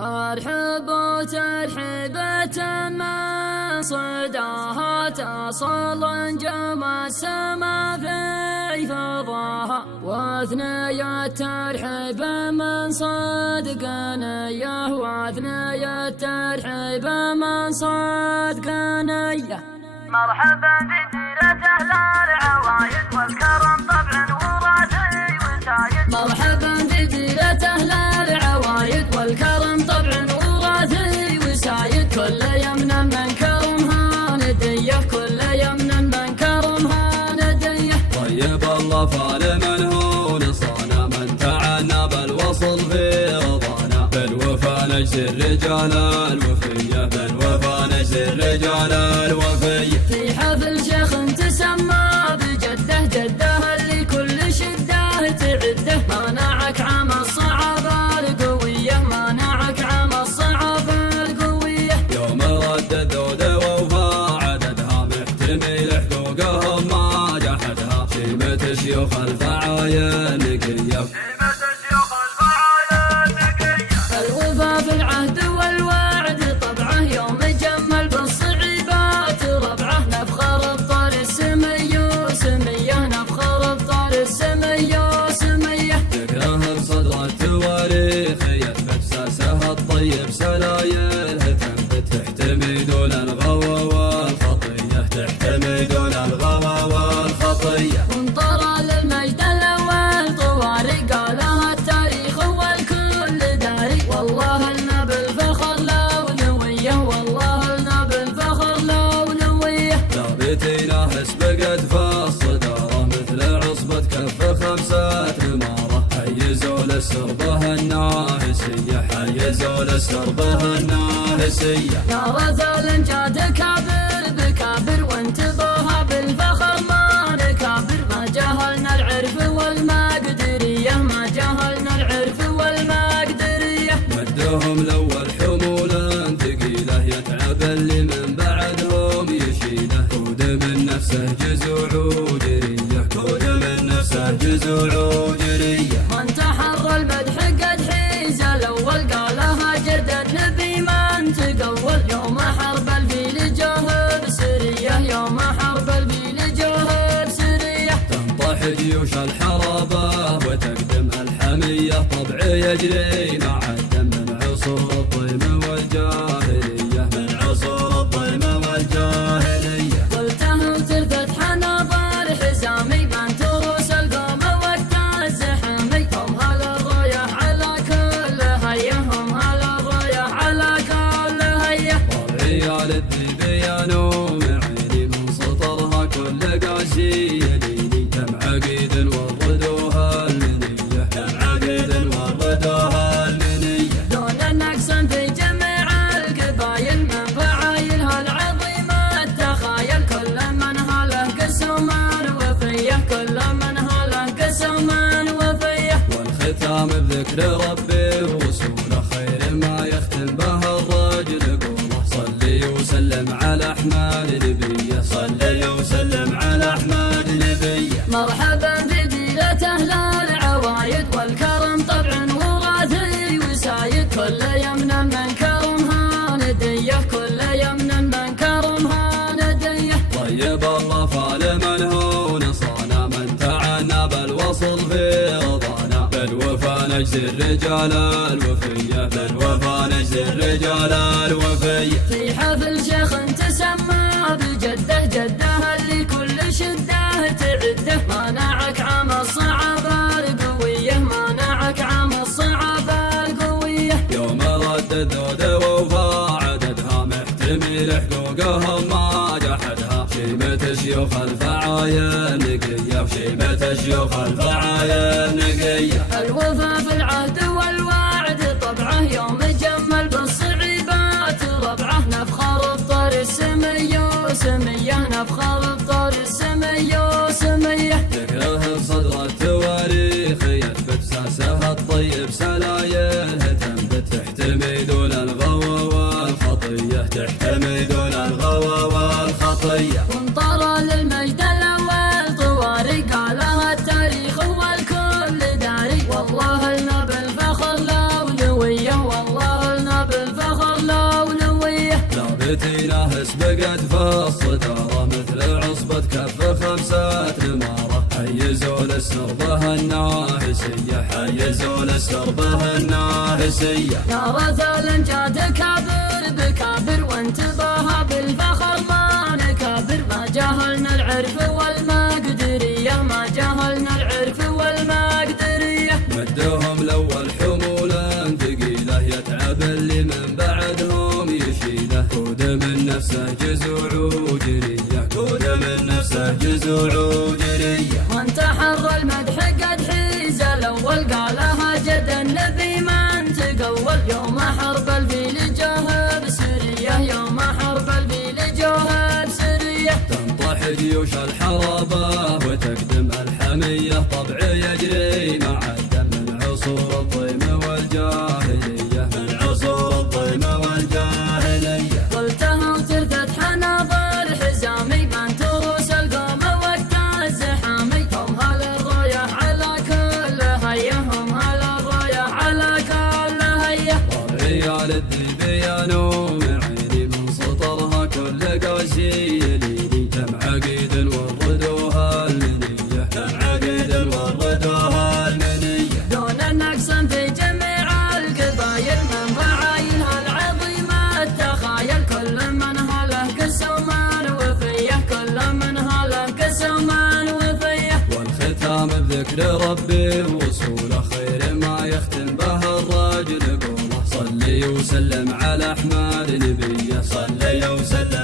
أرحب ترحيبة من صداها تصل جمع السما في فضاها، واثني الترحيب من صدق نيه، واثني الترحيب من صدق نيه. مرحبا بديرة أهل العوايد والكرم طبع وراثي وسايد. مرحبا بديرة أهل العوايد والكرم طبع وراثي وسايد، كل يمن من كرمها نديه، كل يمن من كرمها نديه. طيب الله فعل من هو نصانا، من تعنى بالوصل في رضانا، بالوفا نجزي الرجال الوفية، بالوفا نجزي الرجال الوفية. في حفل شيخ تسمى بجده، جده اللي كل شده تعده، مانعك عام الصعب القوية، مانعك عام الصعب القوية. يوم رد الذود ووفى عددها، محتمي لحقوقهم ما جحدها، شيمة شيوخ الفعايل نقية، شيمة شيوخ الفعايل نقية. الوفا في العهد والوعد طبعه، يوم يجمل بالصعيبات ربعه، نفخر بطار السمية وسمية، نفخر بطار السمية وسمية. ذكرها بصدر التواريخ يثبت ساسها الطيب، سلايلها تنبت تحتمي دون الغوى والخطية، تحتمي دون الغوى والخطية. وانطر للمجد الأول طواري، قالها التاريخ والكل داري، والله لنا بالفخر لولوية، والله لنا بالفخر لولوية. ثابتينا حسب قد فالصدارة، مثل عصبة كف خمسة نمارة، حيزوا للسربة الناهسية، حيزوا للسربة الناهسية. يا رجل جاد كابر بكابر، وانتبه بالفخر ما نكابر، ما جهلنا العرف والمقدرية، ما جهلنا العرف والمقدرية. مدهم الأول حمولا ثقيلة، يتعب اللي من بعدهم يشيله، كود من نفسه جزوع وجرية، كود من نفسه جزوع وجرية. من تحر المدح قد حيز الأول، قالها جدد نبي من تقول، يوم حرب الفيل جهب سرية، يوم حرب الفيل جهب سرية. تنطح جيوش الحرابة وتقدم الحمية، طبع يجرينا عدم من عصور الظلم والجاهلية، من عصور الظلم والجاهلية. قلته وترثت حناظر حزامي، من تروس القوم وقت الزحمي، هم هلا الريح على كل هيا، هم هلا الريح على كل هيا. والعيال الذبيان معيني من سطرها كل قاسي يديني، كم عقيد وردوها المنية، كم عقيد وردوها المنية. دون النقص في جميع القبايل، من فعايلها العظيمة التخايل، كل من هله قسم وفيه، كل من هله قسم وفيه. والختام بذكر ربي ورسوله، خير ما يختم به الرجل قوله، صلي وسلم على أحمد نبيه، صلي وسلم على أحمد نبيه. مرحبا بديرة أهل العوايد والكرم طبع وراثي وسايد، كل يمن من كرمها نديه، كل يمن من كرمها نديه. طيب الله فعل من هو نصانا، من تعنى بالوصل في رضانا، بالوفا نجزي الرجال الوفية، بالوفا نجزي الرجال الوفية. في حفل شيخ تسمى بجده، جده اللي كل شده تعده، مانعك عام الصعب القوية، مانعك عام الصعب القوية. يوم رد الذود ووفى عددها، محتمي لحقوقهم ما جحدها، شيمة شيوخ الفعايل نقية، شيمة شيوخ الفعايل نقية. الوفا في العهد والوعد طبعه، يوم يجمل بالصعيبات ربعه، نفخر بطار السمية وسمية، نفخر بطار السمية وسمية. ذكرها بصدر التواريخ يثبت ساسها الطيب، سلايلها تنبت تحتمي دون الغوى والخطية، تحتمي دون الغوى والخطية. وانطر للمجد الأول طواري، قالها التاريخ والكل داري، والله لنا بالفخر لولوية، والله لنا فتينه سبقت في الصدارة مثل عصبة كف خمسة نمارة. حيزوا للسربة الناهسية حيزوا للسربة الناهسية. يا رجل جاد كابر بكابر وانتبه بالفخر ما نكابر. ما جهلنا العرف والمقدرية ما جهلنا العرف والمقدرية. مدهم الأول حمولا ثقيلة يتعب اللي من بعدهم يشيله. كود من نفسه جزوع وجرية كود من نفسه جزوع وجرية. وانت حر المدح قد حيز الأول قالها جد النبي ما انت قول. يوم حرب الفيل جوه بسرية يوم حرب الفيل جوه بسرية. تنطح جيوش الحرابة وتقدم الحمية. طبع يجري مع الدم من عصور الضيم والجاهلية من عصور الضيم والجاهلية. قلتها وترثت حناظر حزامي من تروس القوم وقت الزحامي. هم هالراية على كل هيا هم هالراية على كل هيا. ريال الدبيان من عيني من سطرها كل قاسي يليني. كم عقيد وردوها المنية كم عقيد وردوها المنية. دون النقص في جميع القبايل من فعايلها العظيمة التخايل. كل من هله قسمان وفيه كل من هله قسمان وفيه. والختام بذكر ربي وصوله خير ما يختم به الراجل قوله. صلي وسلم على أحمد نبيه صلي وسلم